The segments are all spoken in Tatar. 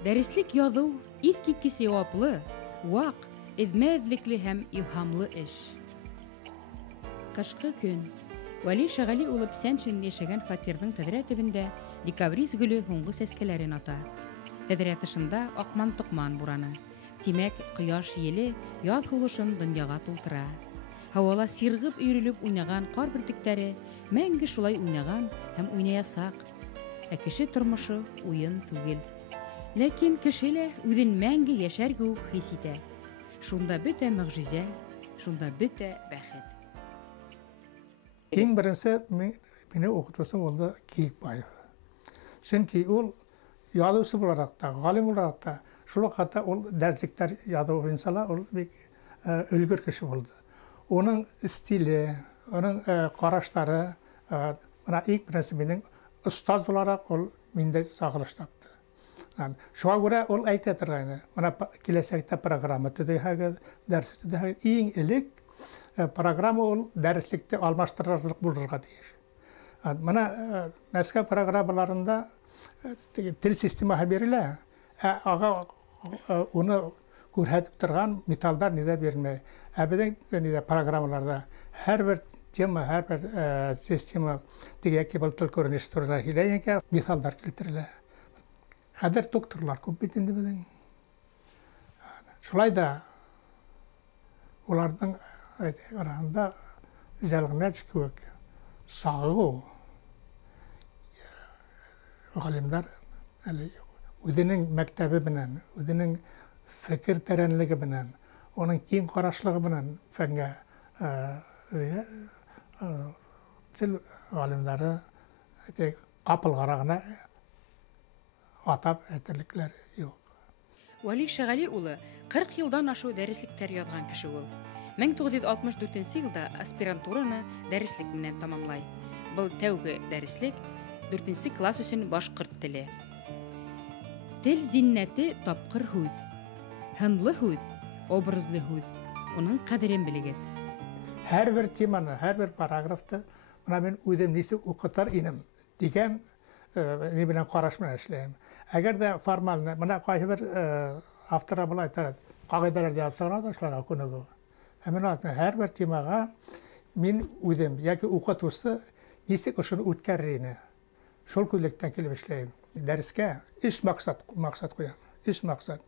Дәреслек яҙыу иҫ-киткес яуаплы, ваҡ, эҙмә-эҙлекле һәм илһамлы эш. Ҡышҡы көн. Вәли Шәғәли улы Псәншин йәшәгән фатирҙың тәҙрә төбөндә декабриз гөлө һуңғы сәскәләрен ата. Тәҙрә тышында аҡман-тоҡман бураны. Тимәк, ҡояш еле яҙ һулышын донъяға тултыра. Һауала сирғып өйрөлөп уйнаған ҡар бөртөктәре мәңге шулай уйнаған һәм уйнаясаҡ. Ә кеше тормошо уйын түгел. Ләкин кеше лә үҙен мәңге йәшәр кеүек хис итә. Шунда бөтә мөғжизә, шунда бөтә бәхет. Ең беренсе мине оқытыусым булды Киікбаев. Сөнки ул яҙыусы булараҡ та, ғалим булараҡ та, шул ваҡытта ул дәреслектәр яҙыу инсала ул бик өлгөр кеше булды. Уның стиле, уның ҡараштары, бына иң беренсе минең остаз булараҡ ул миндә сағылыш тапты. Шуға күрә ул әйтә торғайны, бына киләсәктә программа төҙөйһәгеҙ, дәрес төҙөйһәгеҙ, иң элек программа ул дәреслекте алмаштырырлыҡ булырға тейеш. Бына Мәскәү программаларында тел системаһы бирелә, аға уны күрһәтеп торған металдар ниҙә бирмәй. Ә беҙҙең программаларда һәр бер тема, һәр бер система яки был тел күренеш турында һөйләй, миҫалдар килтерелә. Хәҙер докторлар күп бит инде беҙҙең. Шулай да уларҙың араһында Зәлғәмәт кеүек сағыу ғалимдар үҙенең мәктәбе менән, үҙенең фекер тәрәнлеге менән, оның киң ҡарашлығы менән фәнгә тел ғалимдары ҡапылғара ғына атап әйтерлекләре юҡ. Вәли Шәғәли улы 40 йылдан ашыу дәреслектәр яҙған кеше ул. 1964 йылда аспирантураны дәреслек менән тамамлай. Был тәүге дәреслек 4 класс өсөн башҡорт теле. Тел зиннәте тапҡыр һүҙ, һынлы һүҙ, образлы һүҙ. Уның ҡәҙерен белегеҙ. Һәр бер теманы, һәр бер параграфты бына мин үҙем нисек уҡытыр инем дигән ни белән ҡараш менән эшләйем. Әгәр дә формаль, бына ҡайһы бер автора былай әйтә, ҡағиҙәләрҙе яҙып сығара да шулай күнегеү. Ә мин һәр бер темаға мин үҙем, йәки уҡытыусы нисек ошоно үткәрер ине. Шул күҙлектән килеп эшләйем. Дәрескә 3 маҡсат ҡуям. 3 маҡсат.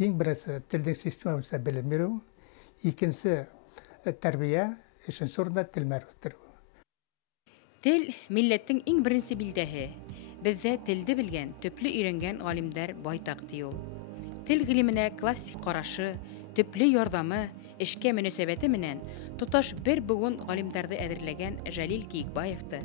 Иң беренсе телдең системаһында белем биреү, икенсе тәрбиә, өсөнсө урында телмәр үҫтереү. Тел милләттең иң беренсе билдәһе. Беҙҙә телде белгән, төплө өйрәнгән ғалимдар байтаҡ ти ул. Тел ғилеменә классик ҡарашы, төплө ярҙамы, эшкә мөнәсәбәте менән тоташ бер быуын ғалимдарҙы әҙерләгән Жәлил Киекбаевты,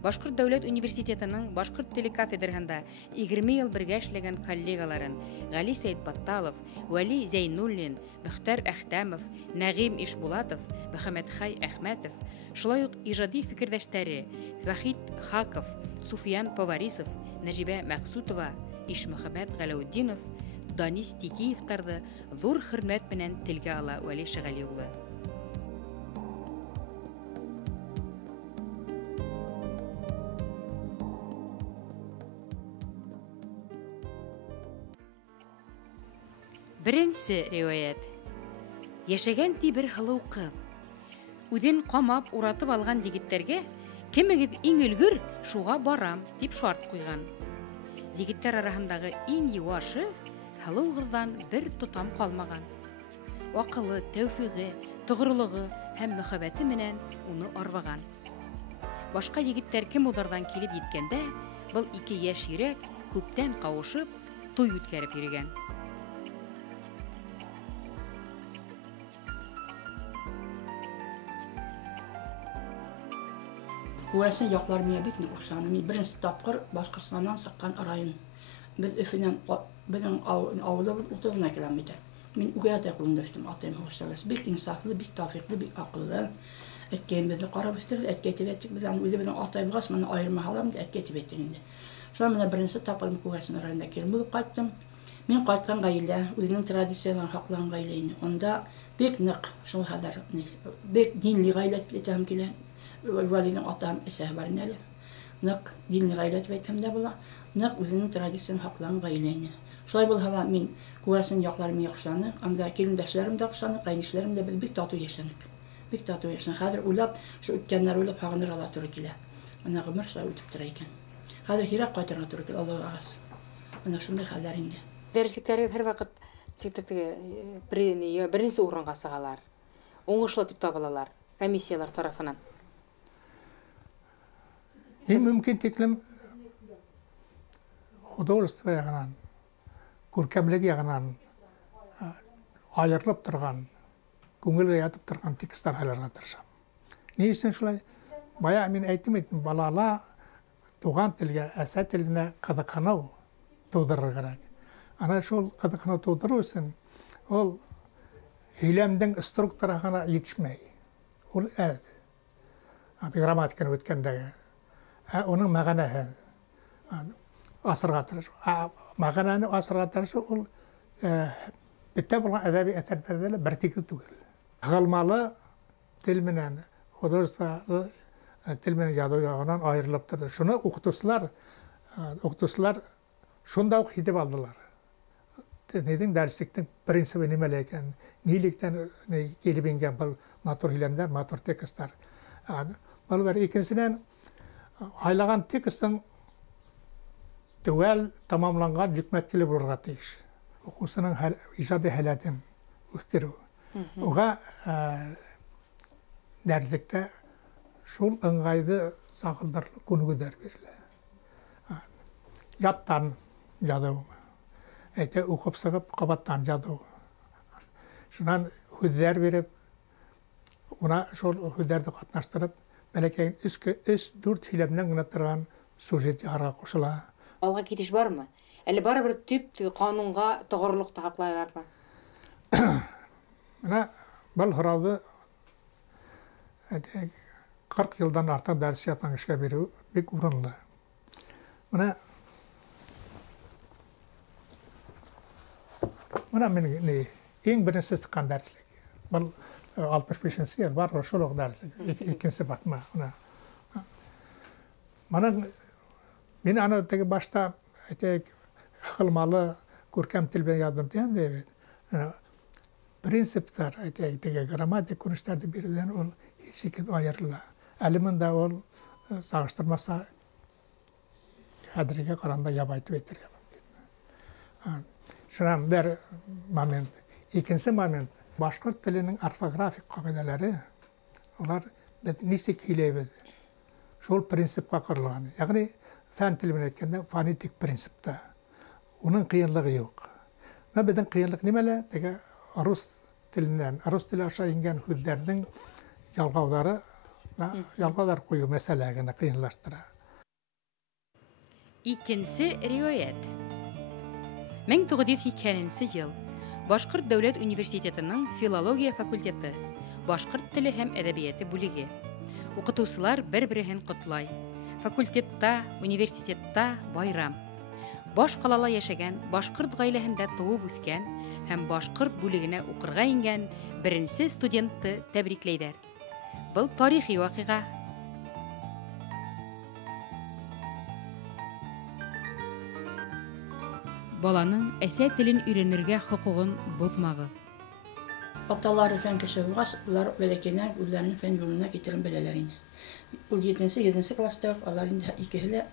Башҡорт дәүләт университетының башҡорт теле кафедраһында 20 йыл бергә эшләгән коллегаларын Ғали Сәйетбатталов, Вәли Зәйнуллин, Мөхтәр Әхтәмов, Нәғим Ишбулатов, Мөхәммәтхай Әхмәтов, шулай уҡ ижади фекерҙәштәре Вахит Хаков, Суфиян Поварисов, Нәжибә Мәҡсутова, Ишмөхәмәт Ғәләүетдинов, Данис Тикиевтарҙы ҙур хөрмәт менән телгә ала Вәли Шәғәли улы. Беренсе риүәйәт. Йәшәгән ти бер һылыу ҡыҙ. Үҙен ҡамап, уратып алған егеттәргә кемегеҙ иң өлгөр, шуға барам, дип шарт ҡуйған. Егеттәр араһындағы иң йыуашы һылыу ҡыҙҙан бер тотам ҡалмаған. Аҡылы, тәүфиғе, тоғролоғо һәм мөхәббәте менән уны арбаған. Башҡа егеттәр кем уҙарҙан килеп еткәндә, был 2 йәш йөрәк күптән ҡауышып, туй үткәреп йөрөгән. Күәсе яҡлар миңә бик ныҡ оҡшаны. Мин беренсе тапҡыр Башҡортостандан сыҡҡан район. Беҙ Өфөнән, беҙҙең ауылыбыҙ 30 километр. Мин үгәй атай ҡулында үҫтем, атайым һуғыштағас. Бик инсафлы, бик тауфиҡлы, бик аҡыллы. Әткәйем беҙҙе ҡарап үҫтерҙе, әткәй тип әйттек, үҙе беҙҙең атайыбыҙ, маны айырмаһалар, әткәй тип әйттек инде. Шулай менән беренсе тапҡыр Күәсен районында килен булып ҡайттым. Мин ҡайтҡан ғаилә, үҙенең традицияларын һаҡлаған ғаилә ине. Унда бик ныҡ, шул хәҙер, бик динли ғаилә итәм килә. Вәлинең атаһым әсәһе бар ине әле. Ныҡ динли ғаилә тип әйтһәм дә була. Ныҡ үҙенең традицияны һаҡлаған ғаилә ине. Шулай булһа мин күрәсен якларым яхшаны, анда килендәшләрем дә яхшаны, кайнышларым да бик тату яшәнек. Бик тату яшән. Хәзер уйлап, шу үткәннәр уйлап хагынырга туры килә. Менә гомер шулай үтеп тора икән. Хәзер һирәк кайтырга туры килә Аллаһ агас. Менә шундый хәлләр инде. Дәреслектәрегез һәр вакыт беренче урынга сыгалар. Уңышлы дип табылалар комиссиялар тарафынан. Мөмкин тиклем художество ягынан, күркәмлек ягынан аерылып торган, күңелгә ятып торган текстлар хәлләргә тырышам. Ни өчен шулай? Бая мин әйтеп балала туган телгә, әсә теленә кызыксыну тудырырга кирәк. Ана шул кызыксыну тудыру өчен ул һөйләмдең структурасына җитешмәй. Ул грамматиканы үткәндәге onun мәгънәһе асырга тырышу. Мәгънәне асырга тырышу ул биттә булган әдәби әсәрләрдә бер тикле түгел. Гылмалы тел менән художество тел менән язу ягынан аерылып торды. Шуны укытучылар шунда ук хитеп алдылар. Нидән дәреслектең принцибы нимәләр икән? Нилектән килеп ингән бу матур һөйләмнәр, матур текстлар. Бу бер икенчедән Haylagan tekstın tüvel tamamlangan hükmetkili bulurga teyş. Okusunun icadi halatin üstürü. Oğa derslikte şul ıngaydı sağıldarlı konuğudur verile. Yattan jadı. Ete okup sığıp kabattan jadı. Şundan hüdder verip ona şul hüdderde katnaştırıp Belki 3-4 hilebden gınatırgan sujet yara koşula. Alga kitiş var mı? Әлі бары бір тип kanunga toğırlıq taqlaylar mı? Mana бұл hıraldı 40 yıldan artıq ders yatan işe biri bek urunlu. Mana benim en birinci sıkan derslik. Бұл 65-ci yıl var şoluk derslik. İkincisi bakma. Mana beni ana teki başta Hılmalı, görkem tilben yazdım diyem de prinsipler, gramatik konuşlarda birinden ol hiç şekilde ayırla. Elimin de ol sağıştırmasa hadrige karanda yabaytı betirge mümkün. Şuna bir moment. İkinci moment, Başkurt dilinin ortografik kaideleri, onlar nisik hileydi. Şol prinsipka kırılgan. Yani fen tilini etkende fonetik prinsipte. Onun kıyınlığı yok. Ne beden kıyınlık nemeli? Peki Rus tilinden, Rus tili aşağı ingen hüdderden yalgavlar koyu meselelerini kıyınlaştıra. İkincisi rivoyet. 1982 yıl Башкорт Дәүләт университетының филология факультеты, башкорт теле һәм әдәбияты бүлеге. Укытучылар бер-берен котлай. Факультетта, университетта байрам. Баш калала яшәгән, башкорт гаиләһендә туып үскән һәм башкорт бүлегенә укырга ингән беренче студентты тәбрикләйләр. Бу тарихи вакыйга. Баланың әсә телен өйрәнергә хокугын бозмагыз. Аталары фән кеше булгач, улар бәләкәйнәр үзләренең фән юлына китереп беләләр инде. Ул 7-нче класста алар инде икеһе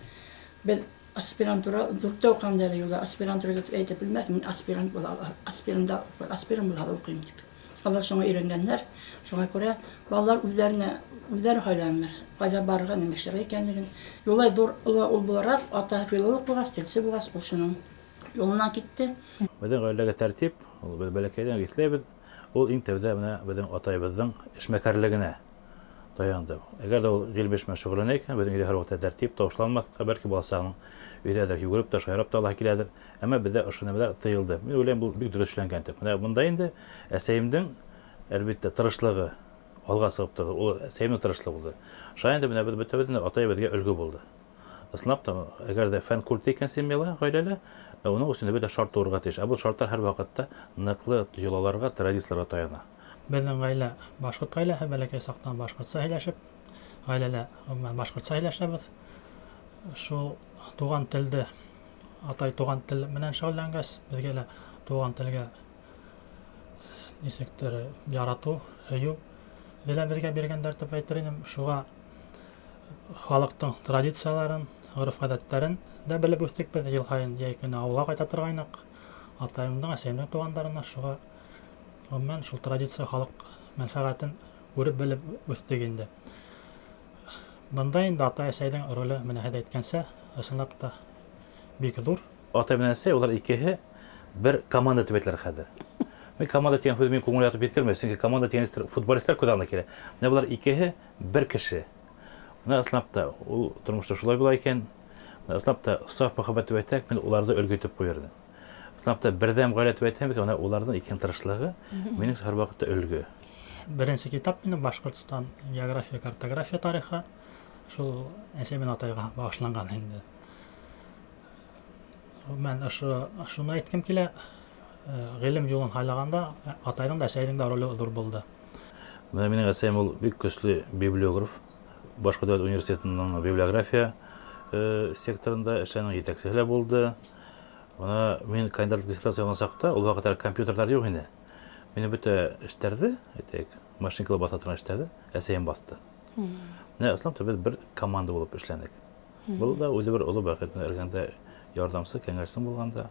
бер аспирантура дүрттә укганда юлда аспирантурага әйтеп белмәдем, мин аспирант аспирант була укыйм дип. Алар шуңа өйрәнгәннәр, шуңа күрә балалар үзләре хәйләннәр. Кайда барырга нимәшәргә икәнлеген. Юлай зур ул буларак ата филолог булгач, телче булгач, ул шуның yoluna gitti. Bizden гаиләгә тәртип, ул бәләкәйдән гитләбез. Ул иң тәүдә менә безнең атайыбызның эшмәкәрлегенә таянды. Әгәр дә ул гыйлем эшмә шөгыльләнә икән, безнең өйдә һәр вакыт тәртип таушланмаска, бәлки баласының өйдә йөгереп тә шайрап та Аллаһ киләдер. Әмма бездә ошо нәмәләр тыелды. Мин уйлыйм, бу бик дөрес эшләнгән дип. Менә монда инде әсәемнең әлбәттә тырышлыгы алга сыгып торды. Ул әсәемнең тырышлыгы булды. Шаян да менә бөтәбезне атайыбызга өлгө булды. Ислап та әгәр дә фән курты икән семьяла, гаиләлә Оның өстендә бит шарт турыга тиеш. Бу шартлар һәр вакытта ныклы йолаларга, традицияларга таяна. Безнең гаилә башкорт гаиләһе, бәләкәй сактан башкортча һөйләшеп, гаиләлә башкортча һөйләшәбез. Шул туган телдә атай туган тел менән шөгыльләнгәс, безгә лә туган телгә нисектер ярату, һөю безгә биргәннәр дип әйтер идем. Шуга халыктың традицияларын, гореф-гадәтләрен дә белеп үстек без ел һайын яй көне авылга кайта торгайнык. Атайымның, әсәйемнең туганнарына шуга гомумән шул традиция халык мәнфәгатен күреп белеп үстек инде. Бында инде ата-әсәйнең роле, менә һәдә әйткәнсә, ысынлап та бик зур. Атай белән әсәй, улар икеһе бер команда дип әйтәләр хәзер. Мен команда дигән һүз мин күңел ятып җиткермәс, чөнки команда дигән футболистлар күҙаллана килә. Менә булар икеһе бер кеше. Менә ысынлап та ул тормышта шулай була икән. Ысынлап та саф мөхәббәт дип әйтәк, мин уларны өлгө итеп куйырдым. Ысынлап та бердәм гаилә дип әйтәм, менә уларның икән тырышлыгы минең һәр вакытта өлгө. Беренче китап минем Башкортстан география, картография тарихы. Шул әсәй мен атайга багышланган инде. Мен шуны әйткем килә, гыйлем юлын хайлаганда атайның да әсәйнең дә роле зур булды. Менә минең әсәйем ул бик көчле библиограф. Башка дәүләт университетының библиография секторында эшләнең җитәкчесе булды. Менә мин кандидат диссертация язсакта, ул вакытта компьютерлар юк иде. Мине бөтә эшләрде, әйтәк, машинкалы баса торган эшләрде, әсәйем басты. Менә исламда без бер команда булып эшләндек. Бу да үзе бер олы бәхет эргәндә ярдәмче кәңәшсен булганда.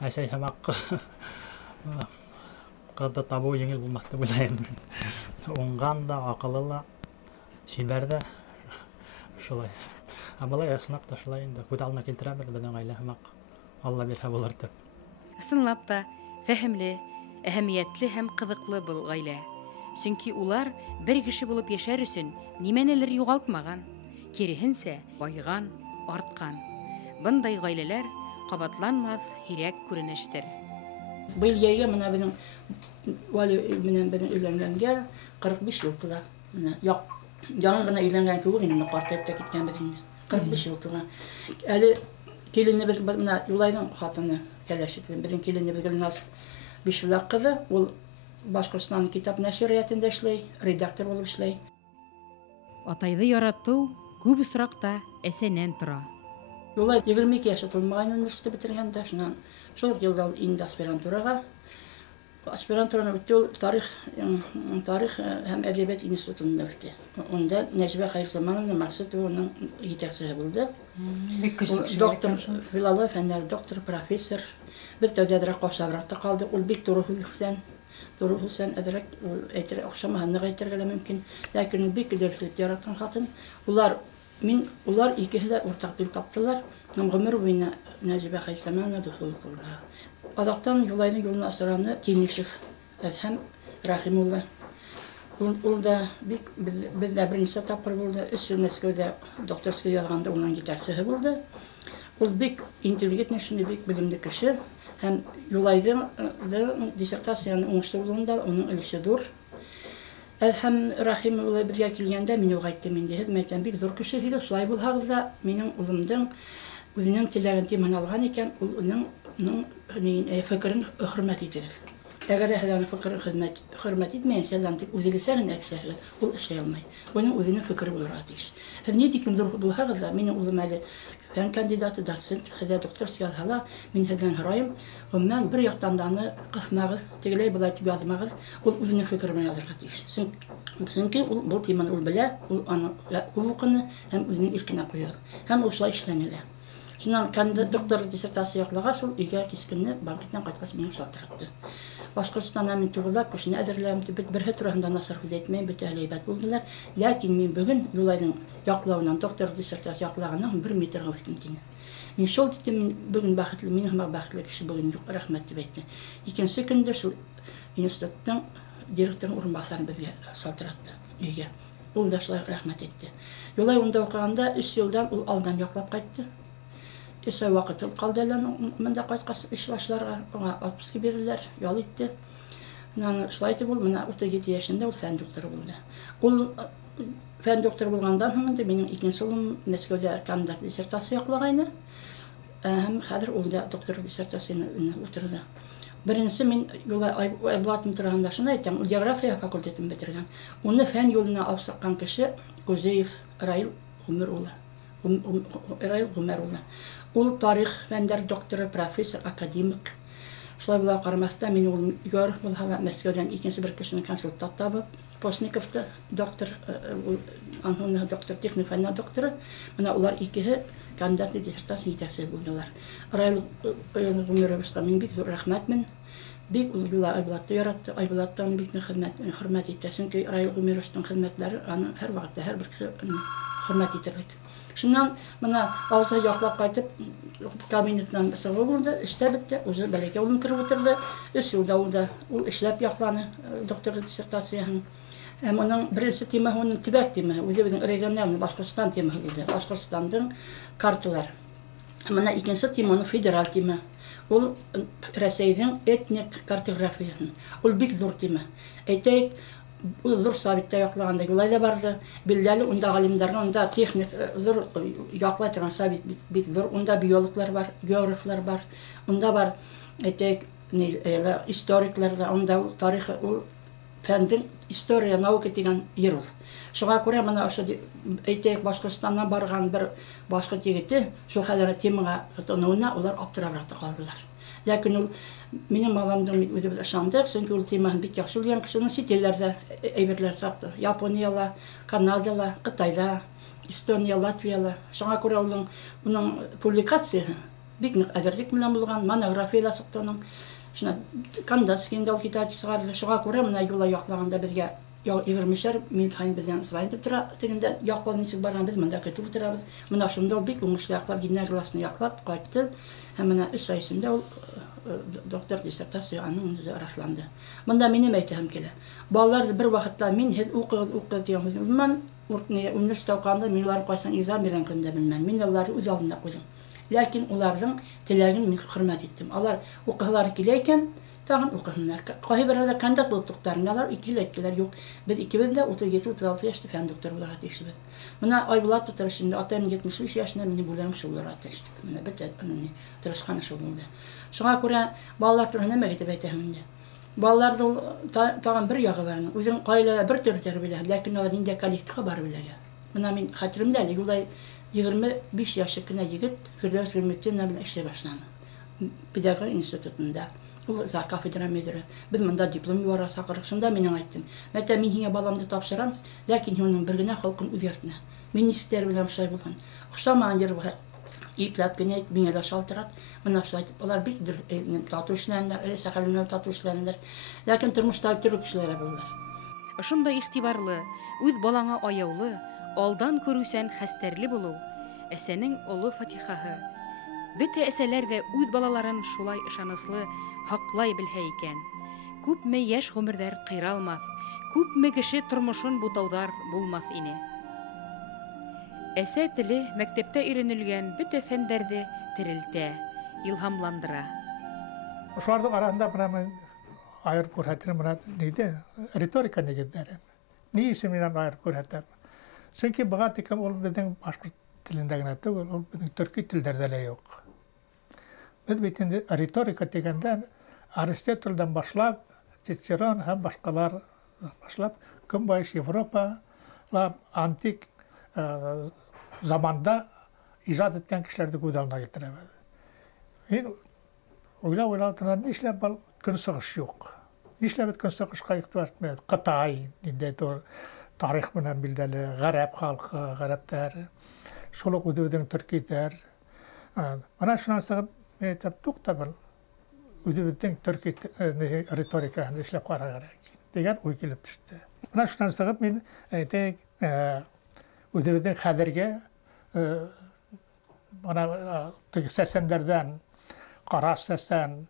Әсәй һәм кызды табу еңел булмас дип уйлыйм. Уңган да, акыллы да, чибәр дә шулай. Абылай ысынлап та шулай инде. Күз алдына килтерәбез безнең гаилә һәм Алла бирһә булыр дип. Ысынлап та фәһемле, әһәмиятле һәм кызыклы был гаилә. Чөнки улар бер кеше булып яшәр өчен нимәнелер югалтмаган, киреһенсә байган, арткан. Бындай гаиләләр кабатланмас һирәк күренештер. Быел яйга менә безнең Вали менән безнең өйләнгәнгә 45 ел тула. Менә яңа гына өйләнгән кебек инде картайып та киткән бит инде. 45 ел тула. Әле киленебез менә Юлайның хатыны кәләшеп, безнең киленебез Гөлназ Бишбулак кызы, ул Башкортстан китап нәшриятында эшләй, редактор булып эшләй. Атайды ярату күп осракта әсәнән тора. Юлай 22 яшы тулмаган университет битергәндә, шуннан шул елда инде аспирантурага. Аспирантураны үтте ул тарих һәм әдәбият институтында үтте. Онда Нәҗибә Хәйрзамановна Максутованың җитәкчесе булды. Доктор филология фәннәре доктор, профессор. Без тәүдәдәрәк кашабракта калды. Ул бик туры Хусән әдәрәк әйтер акшамаһын әйтергә лә мөмкин. Ләкин бик дөреслекле яраткан хатын. Улар икесе дә уртак тел таптылар. Гомер буена Нәҗибә Хәйрзамановна духул кылды. Адактан Юлайның юлына асраны Тинишев һәм Рахимулла. Ул да бик бездә беренче тапкыр булды. Өч ел Мәскәүдә докторский язганда уның җитәкчесе булды. Ул бик интеллигентный, шундый бик белемле кеше. Һәм Юлайның диссертацияны уңышлы булуында уның өлеше зур. Һәм Рахимулла бергә килгәндә мин уга әйттем инде, мәйтәм бик зур кеше иде, шулай булһагыз да минем улымның үзенең теләген тиман алган икән, улның фикерен хөрмәт итегез. Әгәр һәлән фикерен хөрмәт итмәсә, тик үзегезгә генә әйтсәгез, ул эшләй алмый. Уның үзенең фикере булырга тиеш. Һәм ни дикем зур булһагыз да минем улым әле фән кандидаты, доцент, һәдә доктор сыялһала, мин һәдән һорайм, гомумән бер яктан да аны кысмагыз, тегеләй булай дип язмагыз, ул үзенең фикерен язарга тиеш. Чөнки ул бу теманы ул белә, ул аны укыны һәм үзенең иркенә куя. Һәм ул шулай эшләнелә. Шуннан доктор диссертация яклагач, ул өйгә кискенне банкеттан кайткач мине шалтыратты. Башкортстаннан мин тугылап, кешене әзерләм, берһе турында насыр күз әйтмәйм, бөтә әйбәт булдылар. Ләкин мин бүген Юлайның яклауынан доктор диссертация яклаганнан 1 метрга үттем тине. Мин шул дитем бүген бәхетле, мин һәм бәхетле кеше бүген рәхмәт дип әйтте. Икенче көндә шул институттың директорының урынбасары безгә шалтыратты өйгә. Ул да шулай рәхмәт әйтте. Юлай унда укыганда 3 елдан ул алдан яклап кайтты. Исә вакыт калды әле монда кайткач эш башларга, аңа отпуска бирделәр, ял итте. Менә шулай итеп ул менә 37 яшендә ул фән докторы булды. Ул фән докторы булгандан соң инде минем икенче улым Мәскәүдә кандидат диссертация яклагайны. Һәм хәзер ул да доктор диссертацияны утырды. Беренче мин Юлай Айбулатның торганда шуны әйтәм, ул география факультетын бетергән. Уны фән юлына алып сыккан кеше Кузеев Раил Гумер улы. Ул тарих фәннәр докторы, профессор, академик. Шулай була карамаста мин ул гөр булһа Мәскәүдән икенче бер кешенең консультант табып, Постниковта доктор, анһуны доктор, техник фәннәр докторы. Менә улар икеһе кандидат диссертация итәсе булдылар. Раил Гумеровичка мин бик зур рәхмәт мен. Бик ул юла Айбулатты яратты. Айбулаттан бик хөрмәт итә. Чөнки Раил Гумеровичтың хезмәтләре аны һәр вакытта һәр бер кеше хөрмәт итәрлек. Шуннан менә авызга яклап кайтып кабинетнан сыгып булды, эштә бетте, үзе бәләкәй улын кырып утырды. Өч елда ул эшләп якланы доктор диссертациясын. Һәм аның беренче темасы оның төбәк темасы, үзебезнең региональный Башкортстан темасы булды. Башкортстандың карталар. Менә икенче темасы федераль тема. Ул Россиянең этник картографиясын. Ул бик зур тема. Әйтәйек, ул зур сабитта яклаганда юлай да барды. Билдәле унда галимнәргә, унда техник зур яклай торган сабит бик зур. Унда биологлар бар, географлар бар. Унда бар, әйтәйек, историклар да, унда тарихы, ул фәндин история наука дигән йөр ул. Шуңа күрә менә ошо әйтәйек Башкортстаннан барган бер башка егете шул хәлләр темага тотынуына улар аптырабрак калдылар. Ләкин ул минем маламдың үзе ышандык, чөнки ул теманы бик яхшы белгән кешенең сителләрдә әйберләр сакты. Япониялар, Канадалар, Кытайда, Эстония, Латвияла. Шуңа күрә уның публикациясы бик нык әзерлек белән булган, монографиялар сактының. Шуна кандидатский китап чыгарды. Шуңа күрә менә юла яклаганда безгә 20 минут һайын бездән свайдып тора. Тегендә яклау ничек барган без монда көтеп утырабыз. Менә шунда бик уңышлы яклап, генерал классны яклап кайтты. Һәм менә 3 ай эчендә ул доктор диссертация аның үзе расланды. Монда минем әйтәм килә. Балалар бер вакытта мин укыгыз дигән мен университетта укганда миллар кайсан изам биргән көндә белмәм. Мин аларны үз алдына куйдым. Ләкин уларның теләген мин хөрмәт иттем. Алар укыгылар килә икән, тагын укыһыннар. Кайберләр кандидат булып туктарнылар, икеләттеләр. Юк, без икебез дә 37-36 яшьтә фән доктор буларга тиешлебез. Менә Айбулат тырышында атам 73 яшьтә мине бүләм шуларга тиештек. Менә бит тырышканы шул булды. Шуңа күрә балалар турында нәмә әйтеп әйтәм инде. Балаларның тагын бер ягы бар. Үзең гаиләдә бер төр тәрбиялә, ләкин алар инде коллективка бар беләгә. Менә мин хәтеремдә юлай 25 яшьлек кенә егет Фирдәүс Гыйлметдинов белән эшләй башлады. Педагогия институтында. Ул кафедра мөдире. Без монда диплом юара сакырык. Шунда мин әйттем. Мәтә мин һиңа баламды тапшырам, ләкин һинең бер генә халкын үзгәртмә. Министр белән шулай булган. Охшамаган йөр бу. Ипләп кенә миңа да шалтырат. Менә шулай дип алар бик тату эшләнделәр, сәхәлләр тату эшләнделәр. Ләкин тормышта төрек эшләре булдылар. Ошондай игътибарлы, үз балаңа аяулы, алдан күрүсән хәстәрле булу әсәнең олы фатихаһы. Бөтә әсәләр дә үз балаларын шулай ышаныслы хаклай белһә икән. Күпме яшь гомерҙәр кыйралмаҫ, күпме кеше тормошон бутауҙар булмаҫ ине. Әсә теле мәктәптә өйрәнелгән бөтә фәндәрҙе терелтә, илһамландыра. Ошоларҙың араһында менә айырып күрһәтер менә нидә? Риторика нигеҙҙәре. Ни өсөн мин айырып күрһәтәм? Чөнки быға тиклем ул безнең башҡорт телендә генә түгел, ул безнең төрки телдәрҙә лә юҡ. Без бит инде риторика дигәндә Аристотельдән башлап, Цицерон һәм башҡалар башлап, Көнбайыш Европа ла антик заманда ижад иткән кешеләрҙе күҙ алдына китерәбеҙ. Мин уйлап торам, нишләп был көнсығыш юҡ? Нишләп көнсығышҡа иғтибар итмәйбеҙ? Ҡытай, ниндәй тарих менән билдәле, ғәрәп халҡы, ғәрәптәр, шул уҡ үҙебеҙҙең төркиҙәр. Бына шунан сығып, әйтәм, туҡта был үҙебеҙҙең төрки риторикаһын эшләп ҡарарға кәрәк дигән уй килеп төштө. Бына шунан сығып, мин әйтәйек, үҙебеҙҙең хәҙерге сәсәндәрҙән, ҡара сәсән,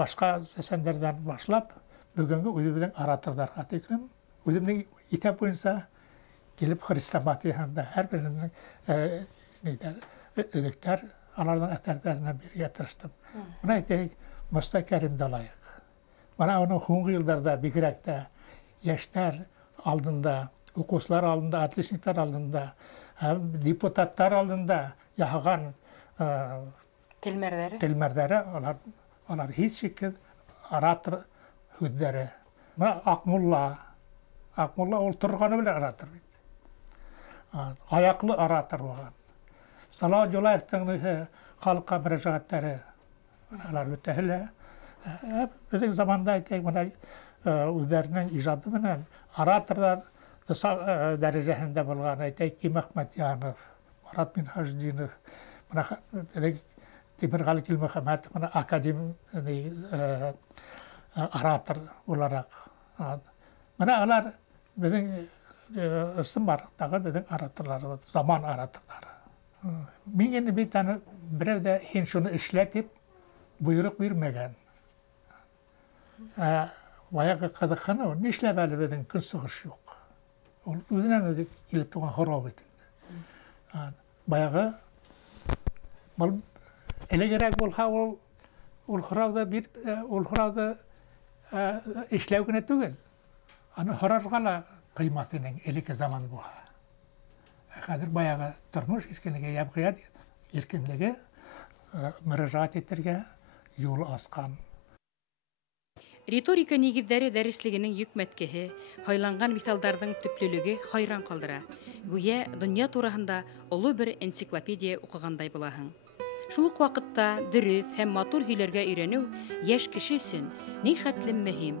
башҡа сәсәндәрҙән башлап, бөгөнгө үҙебеҙҙең ораторҙарға тиклем, үҙемдең итәп буйынса килеп хрестоматияһында һәр беренең өҙөктәр, аларҙың әҫәрҙәренә бирергә тырыштым. Бына әйтәйек, Мостай Кәримде алайыҡ. Бына уның һуңғы йылдарҙа бигерәк тә йәштәр алдында, уҡыусылар алдында, отличниктар алдында, депутаттар алдында яһаған телмәрҙәре, алар һис шикһеҙ оратор һүҙҙәре. Аҡмулла ул торғаны белән оратор бит. Аяҡлы оратор булған. Сала Жолаевтың халыққа müracaatları алар өтәһелә. Безнең заманда әйтәк, менә үзләренең иҗаты белән ораторлар дәрәҗәһендә булган, әйтәк, Ким Әхмәтҗанов, Марат Минһаҗдинов, менә Тимергали Килмөхәммәтов, менә академик оратор буларак. Менә алар безнең ысым барактагы безнең ораторлар, заман ораторлары. Мин инде бит аны берәү дә һин шуны эшлә дип буйрук бирмәгән. Баягы кызыкны, нишләп әле безнең көнсыгыш юк? Ул үзеннән үзе килеп туган хорау бит инде. Баягы бу элегрәк булса ул хорауда бир ул хорауда эшләү генә түгел. Аны хорарга ла кыймматының элекке заман була. Хәзер баягы тормыш иркенлеге, ябгыят иркенлеге müracaat итәргә юл аскан. Риторика нигездәре дәреслегенең йөкмәткеһе, хайланган мисалдарның төплелеге хайран калдыра. Гүя дөнья турында олы бер энциклопедия укыгандай булаһың. Шул ук вакытта дөрес һәм матур һөйләргә өйрәнү яшь кеше өчен нихәтле мөһим.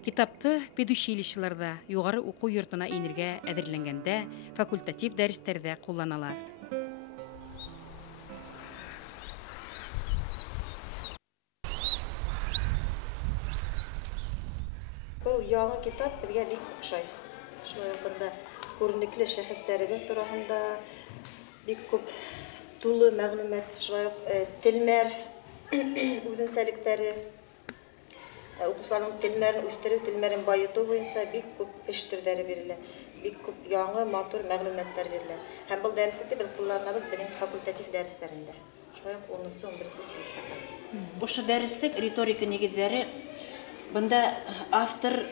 Китапты педучилищеларда, югары уку йортына инергә әзерләнгәндә, факультатив дәресләрдә кулланалар. Бұл яңа китап бізге бик ошай. Шулай бында күренекле шәхесләребез турында бик күп тулы мәгълүмат, шулай телмәр үзенчәлекләре, укучыларның телмәрен үстерү, телмәрен байыту буенча бик күп эш төрләре бирелә. Бик күп яңа матур мәгълүматлар бирелә. Һәм бу дәреслектә без кулланабыз безнең факультатив дәресләрендә. Шулай 10-11 сыйныфта. Ошо дәреслек риторика нигезләре бында автор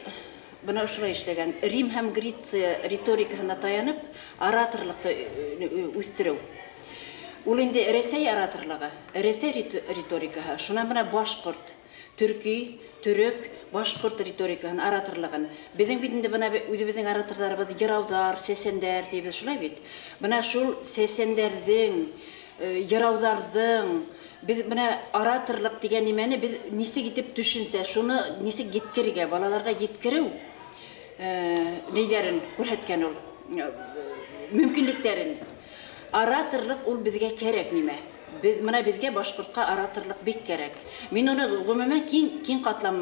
бына ошолай эшләгән. Рим һәм Греция риторикаһына таянып, ораторлыкты үстерү. Ул инде Рәсәй ораторлыгы, Рәсәй риторикаһы, шуна менә башкорт, төрки, төрек, башкорт риторикаһын, ораторлыгын. Безнең бит инде бына үзебезнең ораторларыбыз яраудар, сәсәндәр дибез, шулай бит. Бына шул сәсәндәрдән, яраудардан biz buna aratorluk diyen nimeni biz nisi gidip düşünse, şunu nisi gitkirge, balalarga gitkiriu neylerin kurhetken ol, mümkünlüklerin. Aratorluk ol bizge kerek nime. Buna bizge Başkurt'a aratorluk bik kerek. Min onu gümümen kin katlam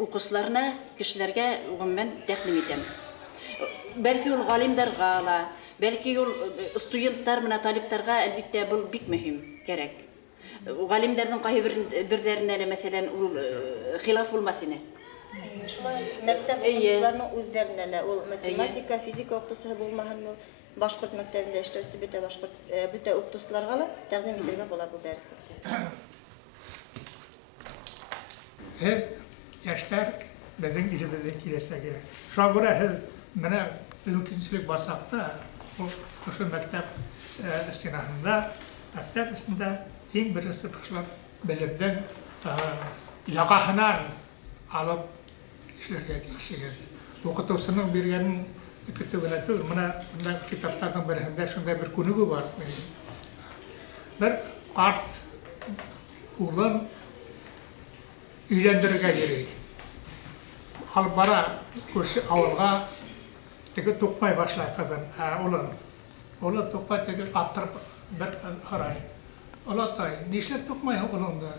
okuslarına, kişilerge gümümen teklim edem. Belki ol galimler gala, belki ol studentlar, mına taliplerga elbette bu bik mühim kerek. Galimlerden kayı birlerine mesela hilaf olmasını. Mektep okusularının üzerine ol matematika, fizik okusu bulmahan mı? Başkurt mektebinde işlevsi bütün okusularga da təqdim edirge bola bu dersi. Hep yaşlar bizim ilimizde kilesege. Şu an buraya bana mümkünçülük basakta o mektep istinahında mektep üstünde en birisi başlar bilimden yağahından alıp işlerge değişiyor. Okutusunun bir yerin kütübüne tür. Bana kitaplardan birinde şunda bir konuğu var. Bir kart ulan üylendirge gereği. Hal bara kursu avulga teki tukmay başlar kadın ulan. Ulan tukmay teki aptırıp bir haray. Ola tay, nişlep tukmay ulanda.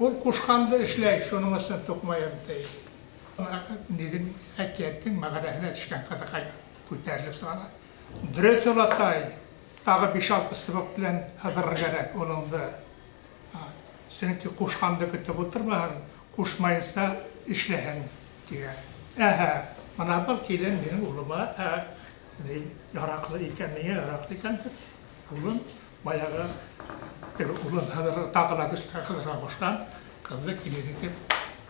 Ol kuşkandı işley, şunun üstüne tukmayım dey. Dedim, hakikaten mağarahına düşken kadar köterilip sana. Dürüt ola tay, dağı 5-6 sınıf bilen haber gerek ulanda. Seninki kuşkandı kütüp oturmahan, kuşmayınsa işleyen diye. Bana bak kilen benim uluma, yaraklı ikenliğe yaraklı ikendir. Ulun bayağı ulan haber tağla güçlüklerine başkan, kızı kilenitip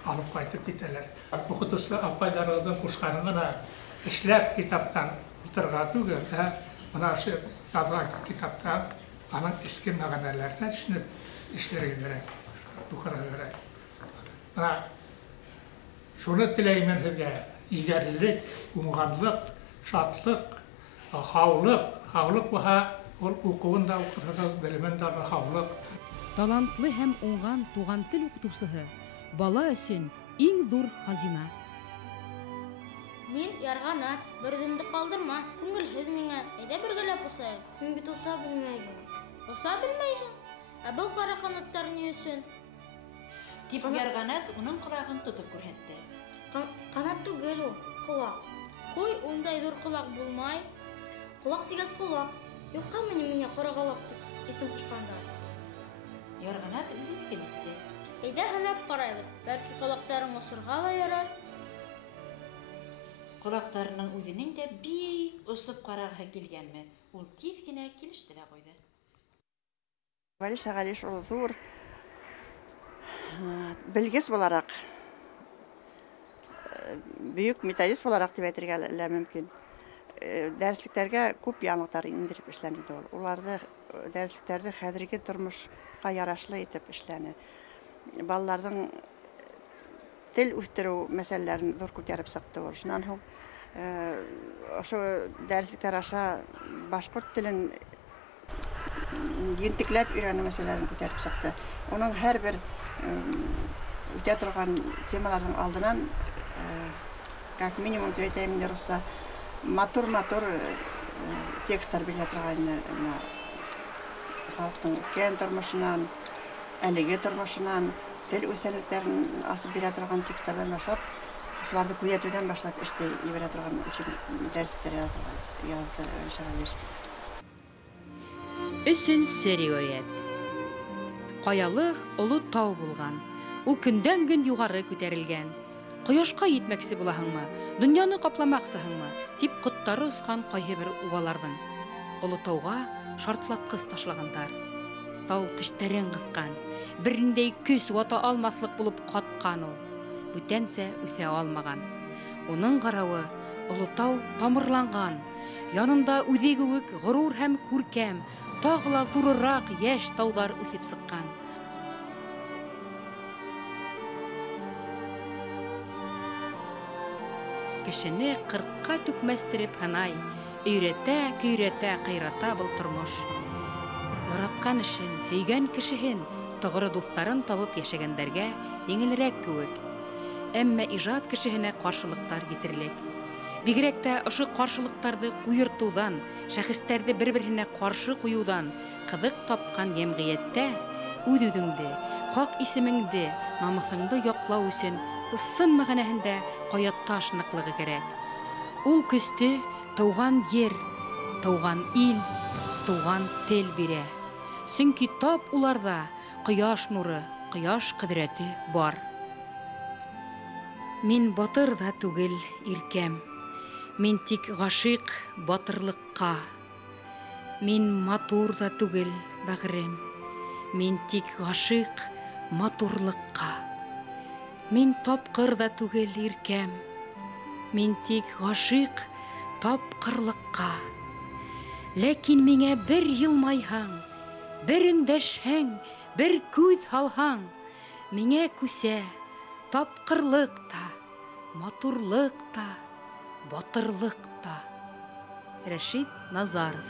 alıp kaytıp gittiler. Okutusla apaylarından kuşkanına işler kitaptan oturgatı göre, bana şu yazılan kitaptan ana eski mağanalarına düşünüp işlere giderek, yukarı giderek. Bana şunu dileyim sizge, ilgililik, umganlık, şatlık, havlık bu Ол укуын да укытады, белемен да хавлык. Талантлы һәм уңган туган тел укытучысы бала өсөн иң ҙур хазина. Мин ярғанат, берҙемде ҡалдырма, күңелһеҙ миңә, әйҙә бергәләп осайыҡ. Мин бит оса белмәйем. Оса белмәйһең? Ә был ҡара ҡанаттар ни өсөн? Тип ярғанат уның ҡолағын тотоп күрһәтте. Ҡанат түгел ул, ҡолаҡ. Ҡуй, ундай ҙур ҡолаҡ булмай. Ҡолаҡ тигәс ҡолаҡ. Юҡҡа миңә ҡарағалаҡ тип исем ҡушҡандар. Ярғанат үҙенекен итте. Әйҙә һынап ҡарайбыҙ, бәлки ҡолаҡтарың осорға ла ярар. Ҡолаҡтарының үҙенең дә бик осоп ҡарағыһы килгәнме. Ул тиҙ генә килештерә ҡуйҙы. Вәли Шәғәлиш ул ҙур белгес булараҡ, бөйөк методист булараҡ тип әйтергә лә мөмкин. Дәреслектәргә күп яңылыҡтар индереп эшләне ул. Уларҙы дәреслектәрҙе хәҙерге тормошҡа ярашлы итеп эшләне. Балаларҙың тел үҫтереү мәсьәләләрен ҙур күтәреп сыҡты ул. Шунан һуң ошо дәреслектәр аша башҡорт телен ентекләп өйрәнеү мәсьәләләрен күтәреп сыҡты. Уның һәр бер үтә торған темаларҙың алдынан, как минимум тип әйтәйем инде русса, матур тексттар бирә торған халыҡтың үткән тормошонан, әлеге тормошонан, тел үсәнлектәрен асып бирә торған тексттардан башлап, шуларҙы күҙәтеүҙән башлап эште ебәрә торған дәреслектәр яҙҙы Шәғәлиш. Өсөнсө риүәйәт. Ҡаялы оло тау булған. Ул көндән-көн юғары күтәрелгән. Ҡояшҡа етмәксе булаһыңмы, донъяны ҡапламаҡсыһыңмы, тип ҡоттары осҡан ҡайһы бер убаларҙың. Оло тауға шартлатҡыс ташлағандар. Тау тештәрен ҡыҫҡан, бер ниндәй көс вата алмаҫлыҡ булып ҡатҡан ул. Бүтәнсә үҫә алмаған. Уның ҡарауы, оло тау тамырланған. Янында үҙе кеүек ғорур һәм күркәм, тағы ла ҙурыраҡ йәш тауҙар үҫеп сыҡҡан. Кешене ҡырҡҡа түкмәстереп һанай, өйрәтә, ҡыйрата был тормош. Яратҡан эшен, һөйгән кешеһен, тоғро дуҫтарын табып йәшәгәндәргә еңелерәк кеүек. Әммә ижад кешеһенә ҡаршылыҡтар етерлек. Бигерәк тә ошо ҡаршылыҡтарҙы ҡуйыртыуҙан, шәхестәрҙе бер-береһенә ҡаршы ҡуйыуҙан ҡыҙыҡ тапҡан йәмғиәттә үҙ-үҙеңде, хаҡ исемеңде, намыҫыңды яҡлау өсөн ысын мәғәнәһендә ҡаяташ ныҡлығы кәрәк. Ул көстө тыуған ер, тыуған ил, тыуған тел бирә. Сөнки тап уларҙа ҡояш нуры, ҡояш ҡөҙрәте бар. Мин батыр ҙа түгел, иркәм. Мин тик ғашиҡ батырлыҡҡа. Мин матур ҙа түгел, бәғерем. Мин тик ғашиҡ матурлыҡҡа. Мин тапҡыр ҙа түгел, иркәм. Мин тик ғашиҡ тапҡырлыҡҡа. Ләкин миңә бер йылмайһаң, бер өндәшһәң, бер күҙ һалһаң, миңә күсә тапҡырлыҡ та, матурлыҡ та, батырлыҡ та. Рәшит Назаров.